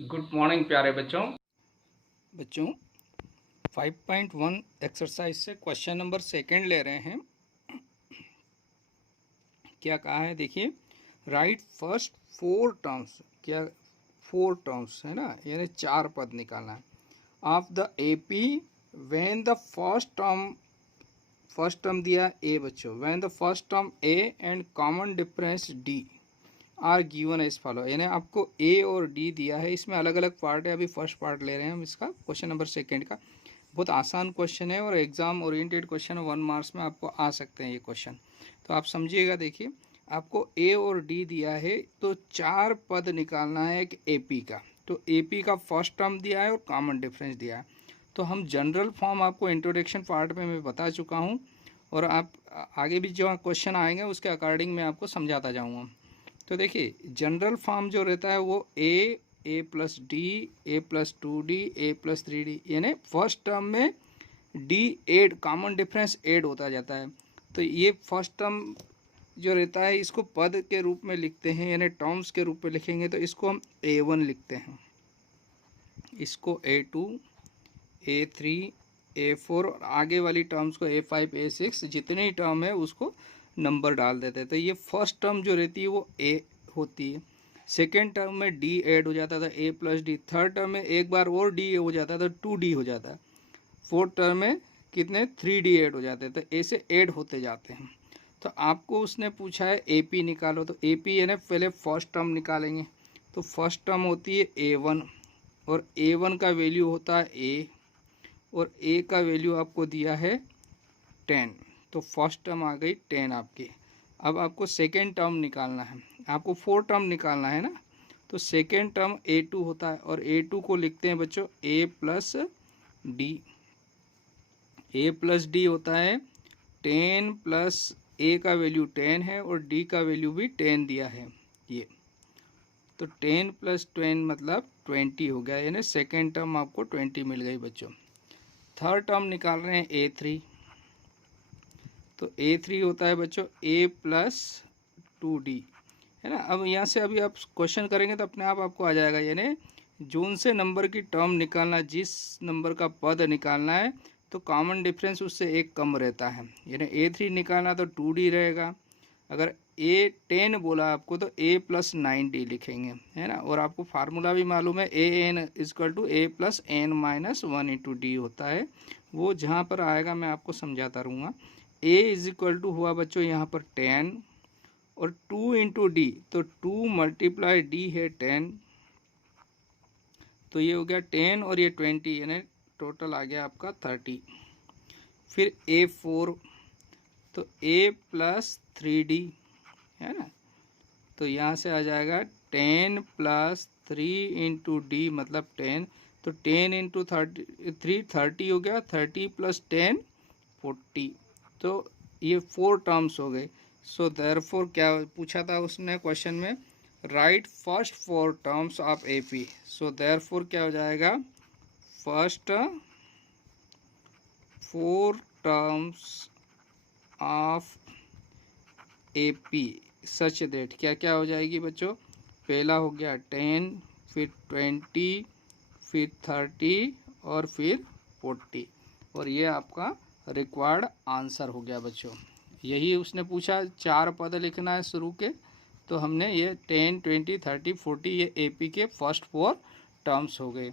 Good morning प्यारे बच्चों। 5.1 exercise से क्वेश्चन नंबर सेकंड ले रहे हैं। क्या कहा है देखिए, राइट फर्स्ट फोर टर्म्स। क्या फोर टर्म्स है ना, यानी चार पद निकालना है of the AP when the first term दिया ए बच्चों, when the first term a and common difference d are given as follow. यानी आपको ए और डी दिया है, इसमें अलग अलग पार्ट है। अभी फर्स्ट पार्ट ले रहे हैं हम इसका, क्वेश्चन नंबर सेकंड का। बहुत आसान क्वेश्चन है और एग्जाम ओरिएंटेड क्वेश्चन, 1 मार्क्स में आपको आ सकते हैं ये क्वेश्चन। तो आप समझिएगा। देखिए, आपको ए और डी दिया है, तो चार पद निकालना है एक एपी का। तो एपी का फर्स्ट टर्म दिया है और कॉमन डिफरेंस दिया है। तो हम जनरल फॉर्म आपको इंट्रोडक्शन पार्ट में मैं बता चुका हूँ, और आप आगे भी जो क्वेश्चन आएंगे उसके अकॉर्डिंग मैं आपको समझाता जाऊँगा। तो देखिए, जनरल फॉर्म जो रहता है वो a plus d, a plus 2d, a plus 3d, यानी फर्स्ट टर्म में d add, common difference add होता जाता है। तो ये फर्स्ट टर्म जो रहता है इसको पद के रूप में लिखते हैं, यानी टर्म्स के रूप में लिखेंगे तो इसको हम a1 लिखते हैं, इसको a2, a3, a4, और आगे वाली टर्म्स को a5, a6, जितनी टर्म है उसको नंबर डाल देते हैं। तो ये फर्स्ट टर्म जो रहती है वो ए होती है। सेकेंड टर्म में डी ऐड हो जाता था, ए प्लस डी। थर्ड टर्म में एक बार और डी हो जाता था, 2d हो जाता है। फोर्थ टर्म में कितने 3d ऐड हो जाते हैं। तो ऐसे ऐड होते जाते हैं। तो आपको उसने पूछा है एपी निकालो, तो एपी यानी पहले फर्स्ट टर्म निकालेंगे। तो फर्स्ट टर्म होती है a1, और a1 का वैल्यू होता है a, और a का वैल्यू आपको दिया है 10। तो फर्स्ट टर्म आ गई 10 आपकी। अब आपको सेकेंड टर्म निकालना है, आपको फोर टर्म निकालना है ना। तो सेकेंड टर्म a2 होता है, और a2 को लिखते हैं बच्चों a plus D. a plus D होता है 10 प्लस a का वैल्यू 10 है और d का वैल्यू भी 10 दिया है ये। तो 10 प्लस 10 मतलब 20 हो गया, यानी सेकेंड टर्म आपको 20 मिल गई बच्चों। थर्ड टर्म निकाल रहे हैं a3। तो a3 होता है बच्चों a प्लस 2d, है ना। अब यहाँ से अभी आप क्वेश्चन करेंगे तो अपने आप आपको आ जाएगा, यानी जोन से नंबर की टर्म निकालना, जिस नंबर का पद निकालना है तो कॉमन डिफरेंस उससे एक कम रहता है। यानी a3 निकालना तो 2d रहेगा। अगर a10 बोला आपको तो a प्लस 9d लिखेंगे, है ना। और आपको फार्मूला भी मालूम है, a n equal to a plus n minus 1 into d होता है। वो जहाँ पर आएगा मैं आपको समझाता रहूँगा। a इज इक्वल टू हुआ बच्चों यहाँ पर 10, और 2 इंटू डी, तो 2 मल्टीप्लाई डी है 10, तो ये हो गया 10 और ये 20, यानी टोटल आ गया आपका 30। फिर a4, तो a प्लस 3d, है ना। तो यहाँ से आ जाएगा 10 प्लस 3 इंटू डी मतलब 10। तो 10 इंटू 30 हो गया, 30 प्लस 10 40। तो ये फोर टर्म्स हो गए। सो देयरफॉर क्या पूछा था उसने क्वेश्चन में, right first four terms of AP. So therefore क्या हो जाएगा, first four terms of AP such that क्या क्या हो जाएगी बच्चों। पहला हो गया 10, फिर 20, फिर 30 और फिर 40, और ये आपका रिक्वायर्ड आंसर हो गया बच्चों। यही उसने पूछा, चार पद लिखना है शुरू के। तो हमने ये 10, 20, 30, 40 ये एपी के फर्स्ट फोर टर्म्स हो गए।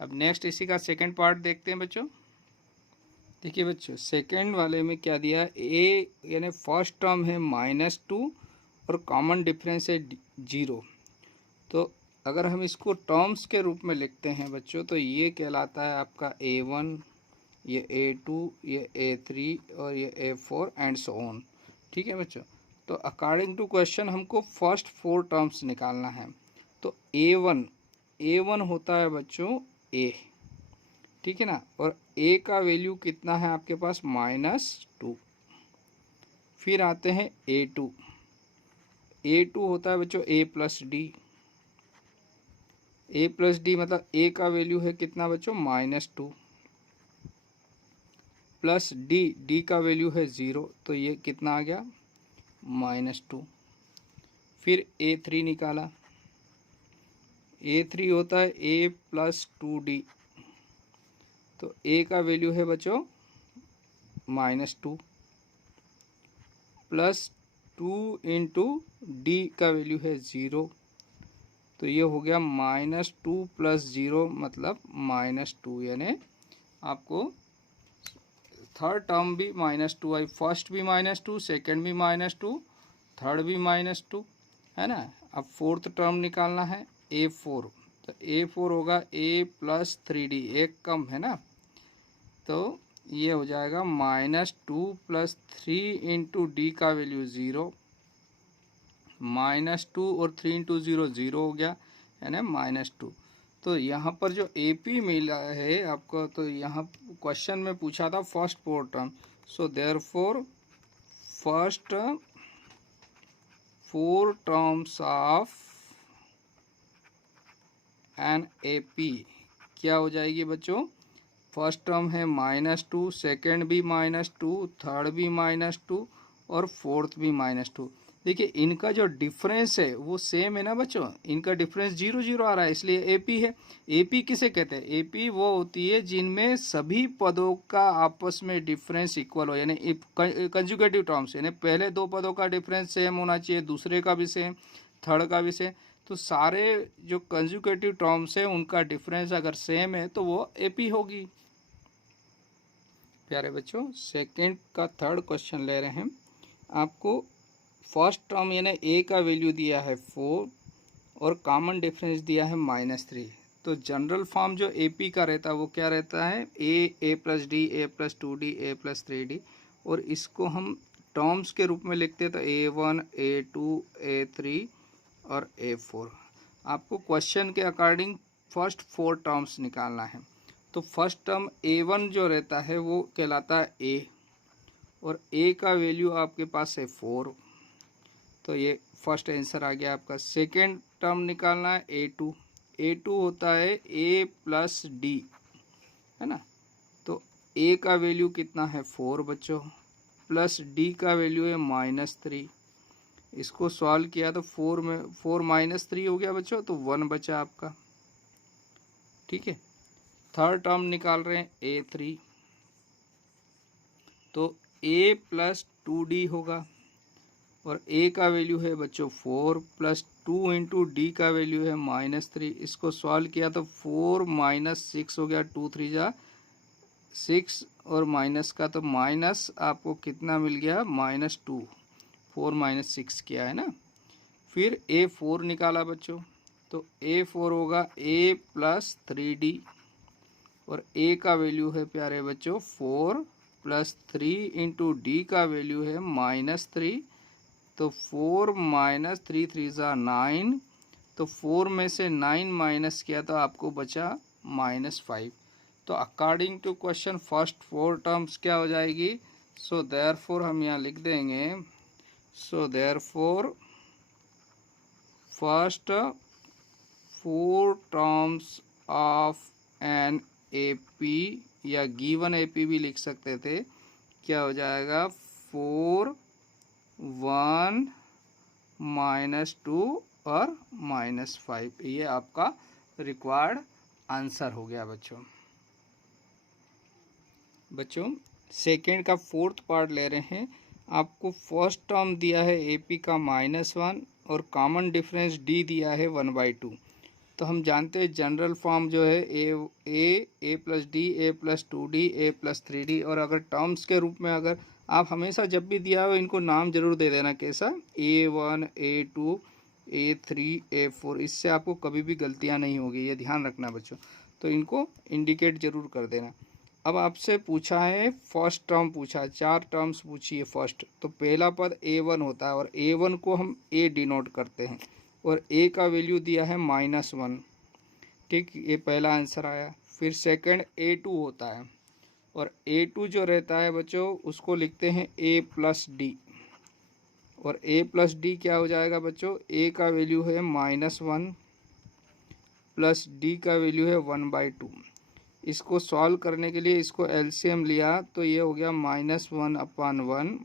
अब नेक्स्ट इसी का सेकंड पार्ट देखते हैं बच्चों। देखिए बच्चों, सेकंड वाले में क्या दिया, ए यानी फर्स्ट टर्म है -2 और कॉमन डिफरेंस है 0। तो अगर हम इसको टर्म्स के रूप में लिखते हैं बच्चों, तो ये कहलाता है आपका a1, ये a2, ये a3 और ये a4 एंड सो ऑन। ठीक है बच्चों। तो अकॉर्डिंग टू क्वेश्चन हमको फर्स्ट फोर टर्म्स निकालना है। तो a1 होता है बच्चों a, ठीक है ना। और a का वैल्यू कितना है आपके पास, -2। फिर आते हैं a2 होता है बच्चों a plus D. a plus D मतलब a का वैल्यू है कितना बच्चों, -2, प्लस डी का वैल्यू है 0, तो ये कितना आ गया, -2। फिर A3 निकाला, A3 होता है A प्लस 2D, तो A का वैल्यू है बच्चों -2 प्लस 2 इंटू D का वैल्यू है 0, तो ये हो गया -2 प्लस 0 मतलब -2, यानी आपको थर्ड टर्म भी -2 आई, फर्स्ट भी -2, सेकेंड भी -2, थर्ड भी -2 है ना। अब फोर्थ टर्म निकालना है A4, तो A4 होगा A प्लस 3D, एक कम है ना, तो ये हो जाएगा -2 प्लस 3 इंटू डी का वैल्यू 0, -2 और 3 इंटू 0 0 हो गया, यानी -2। तो यहाँ पर जो AP मिला है आपको, तो यहाँ क्वेश्चन में पूछा था first four term, so therefore first 4 terms of an AP क्या हो जाएगी बच्चों, फर्स्ट टर्म है -2, सेकेंड भी -2, थर्ड भी -2 और फोर्थ भी -2। देखिए इनका जो डिफरेंस है वो सेम है ना बच्चों, इनका डिफरेंस 0 0 आ रहा है, इसलिए AP है। AP किसे कहते हैं, AP वो होती है जिनमें सभी पदों का आपस में डिफरेंस इक्वल हो, यानी कंजुगेटिव टर्म्स, यानी पहले दो पदों का डिफरेंस सेम होना चाहिए, दूसरे का भी सेम, थर्ड का भी सेम। तो सारे जो कंजुगेटिव टर्म्स है उनका डिफरेंस अगर सेम है तो वो AP होगी। प्यारे बच्चों, सेकंड का थर्ड क्वेश्चन ले रहे हैं। आपको फर्स्ट टर्म यानी A का वैल्यू दिया है 4 और कॉमन डिफरेंस दिया है -3। तो जनरल फॉर्म जो AP का रहता है वो क्या रहता है, A plus D, A plus 2D, A plus 3D, और इसको हम टर्म्स के रूप में लिखते हैं तो A1, A2, A3 और A4। आपको क्वेश्चन के अकॉर्डिंग फर्स्ट 4 टर्म्स निकालना है। तो फर्स्ट टर्म A1 जो रहता है वो कहलाता है A, और A का वैल्यू आपके पास है 4, तो ये फर्स्ट आंसर आ गया आपका। सेकेंड टर्म निकालना है A2, A2 होता है A प्लस D, है ना, तो A का वैल्यू कितना है 4 बच्चों, प्लस D का वैल्यू है -3। इसको सॉल्व किया तो 4 में 4 -3 हो गया बच्चों, तो 1 बचा आपका, ठीक है। थर्ड टर्म निकाल रहे हैं A3, तो A प्लस 2D होगा, और A का वैल्यू है बच्चों 4 प्लस 2 इंटू डी का वैल्यू है -3। इसको सॉल्व किया तो 4 -6 हो गया, 2 3 जा 6, और माइनस का तो माइनस आपको कितना मिल गया -2, 4 - 6 किया है ना। फिर A4 निकाला बच्चों, तो A4 होगा A प्लस 3D, और A का वैल्यू है प्यारे बच्चों 4 प्लस 3 इंटू डी का वैल्यू है -3, तो 4 - 3 3 ज़ा 9, तो 4 में से 9 माइनस किया तो आपको बचा -5। तो according to question first 4 terms क्या हो जाएगी, सो देयरफॉर हम यहाँ लिख देंगे, so therefore first 4 terms of an AP, या गिवन AP भी लिख सकते थे, क्या हो जाएगा 4 1 -2 और -5, ये आपका रिक्वायर्ड आंसर हो गया बच्चों। सेकंड का फोर्थ पार्ट ले रहे हैं। आपको फर्स्ट टर्म दिया है AP का -1 और कॉमन डिफरेंस D दिया है 1/2। तो हम जानते हैं जनरल फॉर्म जो है A plus D, A plus 2D, A plus 3D, और अगर टर्म्स के रूप में अगर आप हमेशा जब भी दिया हो इनको नाम जरूर दे देना, कैसा, A1, A2, A3, A4, इससे आपको कभी भी गलतियां नहीं होगी, ये ध्यान रखना बच्चों। तो इनको इंडिकेट जरूर कर देना। अब आपसे पूछा है फर्स्ट टर्म, पूछा 4 टर्म्स पूछी है फर्स्ट, तो पहला पद A1 होता है, और A1 को हम A डिनोट करते हैं, और A का वैल्यू दिया है -1, ठीक, ये पहला आंसर आया। फिर सेकंड A2 होता है, और A2 जो रहता है बच्चों उसको लिखते हैं A प्लस डी, और A प्लस डी क्या हो जाएगा बच्चों, A का वैल्यू है -1 प्लस D का वैल्यू है 1/2। इसको सॉल्व करने के लिए इसको LCM लिया तो ये हो गया -1/1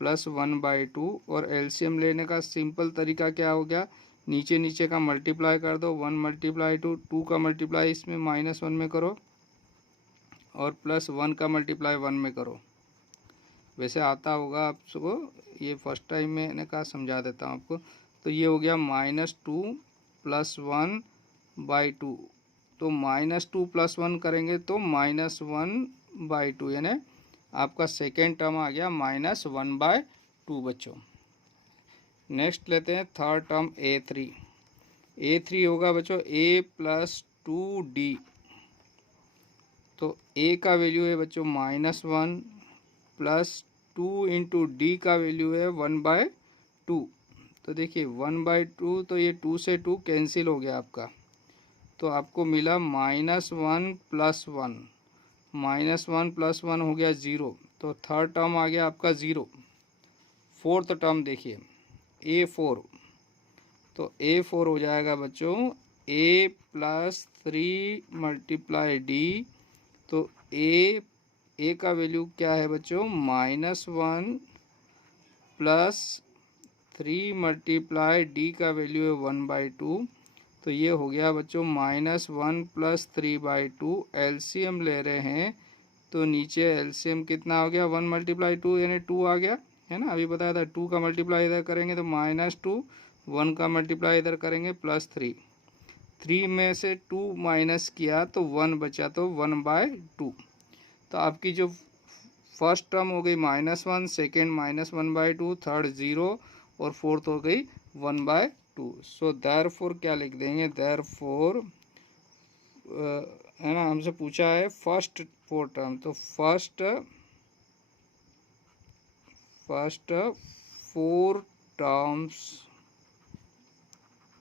प्लस 1/2 और एलसीएम लेने का सिंपल तरीका क्या हो गया, नीचे नीचे का मल्टीप्लाई कर दो, 1 मल्टीप्लाई 2 का मल्टीप्लाई इसमें -1 में करो और +1 का मल्टीप्लाई 1 में करो। वैसे आता होगा आपको, ये फर्स्ट टाइम मैंने कहा समझा देता हूँ आपको। तो ये हो गया -2 + 1/2, तो -2 + 1 करेंगे तो -1/2, यानी आपका सेकेंड टर्म आ गया -1/2 बच्चों। नेक्स्ट लेते हैं थर्ड टर्म A3 होगा बच्चों A + 2D। तो A का वैल्यू है बच्चों -1 + 2 × D का वैल्यू है 1/2। तो देखिए 1/2, तो ये 2 से 2 कैंसिल हो गया आपका, तो आपको मिला -1 + 1, -1 + 1 हो गया 0, तो थर्ड टर्म आ गया आपका 0। फोर्थ टर्म देखिए A4, तो A4 हो जाएगा बच्चों A + 3 × D। तो A का वैल्यू क्या है बच्चों -1 + 3 × D का वैल्यू है 1/2। तो ये हो गया बच्चों -1 + 3/2। एलसीएम ले रहे हैं तो नीचे एलसीएम कितना हो गया, 1 × 2 यानी 2 आ गया, है ना। अभी बताया था 2 का मल्टीप्लाई इधर करेंगे तो -2, 1 का मल्टीप्लाई इधर करेंगे +3, 3 में से 2 माइनस किया तो 1 बचा, तो 1/2। तो आपकी जो फर्स्ट टर्म हो गई -1, सेकेंड -1/2, थर्ड 0 और फोर्थ हो गई 1/2। सो देयरफॉर क्या लिख देंगे, देयरफॉर है ना, हमसे पूछा है फर्स्ट 4 टर्म, तो first 4 terms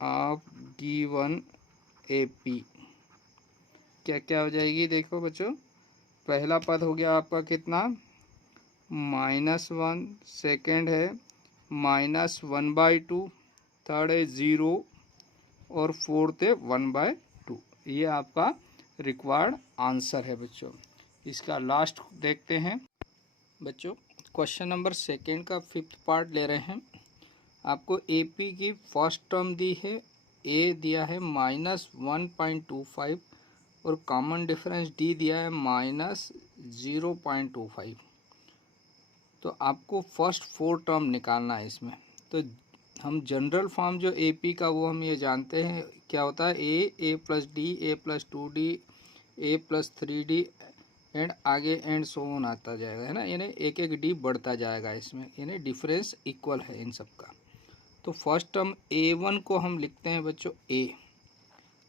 of given AP क्या क्या हो जाएगी, देखो बच्चों। पहला पद हो गया आपका कितना -1, सेकेंड है -1/2, थर्ड है 0 और फोर्थ है 1/2। ये आपका रिक्वायर्ड आंसर है बच्चों। इसका लास्ट देखते हैं बच्चों। क्वेश्चन नंबर सेकेंड का 5th पार्ट ले रहे हैं। आपको AP की फर्स्ट टर्म दी है, A दिया है -1.25 और कॉमन डिफरेंस D दिया है -0.25। तो आपको फर्स्ट 4 टर्म निकालना है इसमें। तो हम जनरल फॉर्म जो AP का वो हम ये जानते हैं क्या होता है, A + D, A + 2D, A + 3D and आगे एंड सो ऑन आता जाएगा, है ना, यानी एक एक D बढ़ता जाएगा इसमें, यानी डिफरेंस इक्वल है इन सब का। तो फर्स्ट टर्म A1 को हम लिखते हैं बच्चों A,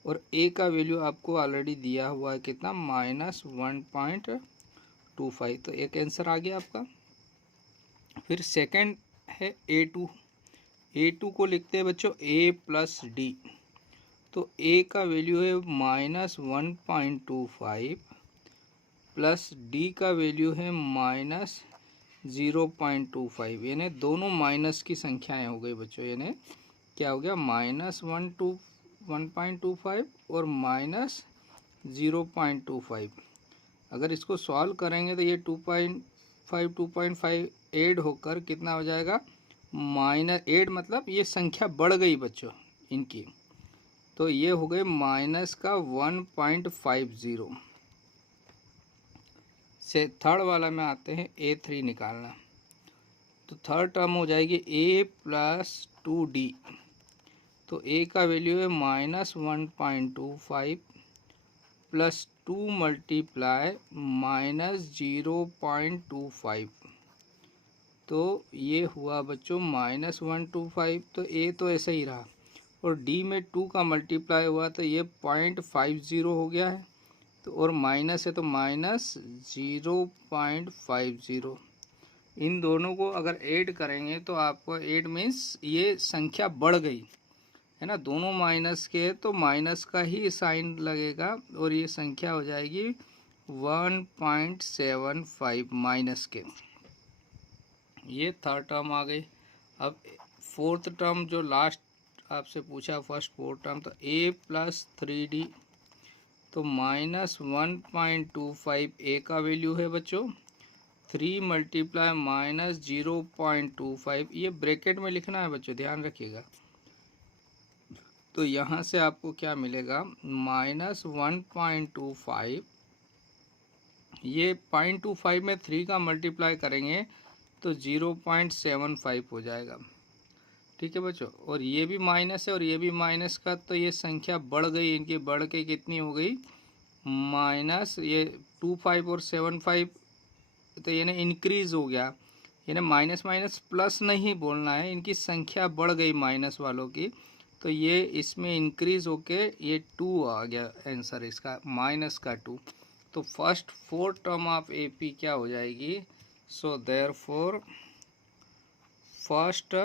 और A का वैल्यू आपको ऑलरेडी दिया हुआ है कितना -1.25। तो एक आंसर आ गया आपका। फिर सेकंड है A2 को लिखते हैं बच्चों A + D। तो A का वैल्यू है -1.25 प्लस D का वैल्यू है -0.25, यानी दोनों माइनस की संख्याएं हो गई बच्चों, यानी क्या हो गया -1.25 और -0.25। अगर इसको सॉल्व करेंगे तो ये 2.5 ऐड होकर कितना हो जाएगा -8, मतलब ये संख्या बढ़ गई बच्चों इनकी, तो ये हो गए -1.50। से थर्ड वाला में आते हैं A3 निकालना। तो थर्ड टर्म हो जाएगी A + 2D। तो A का वैल्यू है -1.25 प्लस 2 × -0.25। तो ये हुआ बच्चों -125। तो A तो ऐसा ही रहा और D में 2 का मल्टीप्लाई हुआ तो ये 0.50 हो गया है, तो और माइनस है तो -0.50। इन दोनों को अगर ऐड करेंगे तो आपको ऐड मीन्स ये संख्या बढ़ गई, है ना, दोनों माइनस के तो माइनस का ही साइन लगेगा और ये संख्या हो जाएगी 1.75 माइनस के। ये थर्ड टर्म आ गई। अब फोर्थ टर्म जो लास्ट आपसे पूछा फर्स्ट 4 टर्म, तो A + 3D। तो -1.25 A का वैल्यू है बच्चों 3 मल्टीप्लाई माइनस 0.25, ये ब्रैकेट में लिखना है बच्चों, ध्यान रखिएगा। तो यहाँ से आपको क्या मिलेगा, -1.25, ये 0.25 में 3 का मल्टीप्लाई करेंगे तो 0.75 हो जाएगा। ठीक है बच्चों, और ये भी माइनस है और ये भी माइनस का, तो ये संख्या बढ़ गई, इनकी बढ़ के कितनी हो गई, माइनस, ये 25 और 75, तो ये ना इंक्रीज हो गया। ये ना माइनस माइनस प्लस नहीं बोलना है, इनकी संख्या बढ़ गई माइनस वालों की, तो ये इसमें इंक्रीज होके ये 2 आ गया आंसर इसका, माइनस का 2। तो फर्स्ट 4 टर्म ऑफ AP क्या हो जाएगी, so therefore first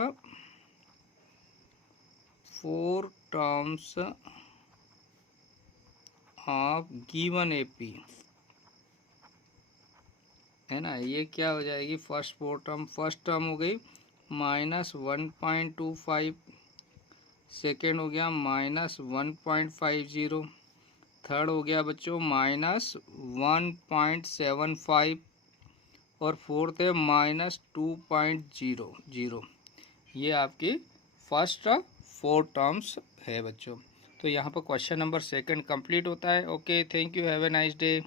4 terms of given AP है ना, ये क्या हो जाएगी, फर्स्ट 4 टर्म, फर्स्ट टर्म हो गई -1.25, सेकेंड हो गया -1.50, थर्ड हो गया बच्चों -1.75 और फोर्थ है -2.00। ये आपकी फर्स्ट 4 टर्म्स है बच्चों। तो यहाँ पर क्वेश्चन नंबर 2 कंप्लीट होता है। Okay, thank you, have a nice day.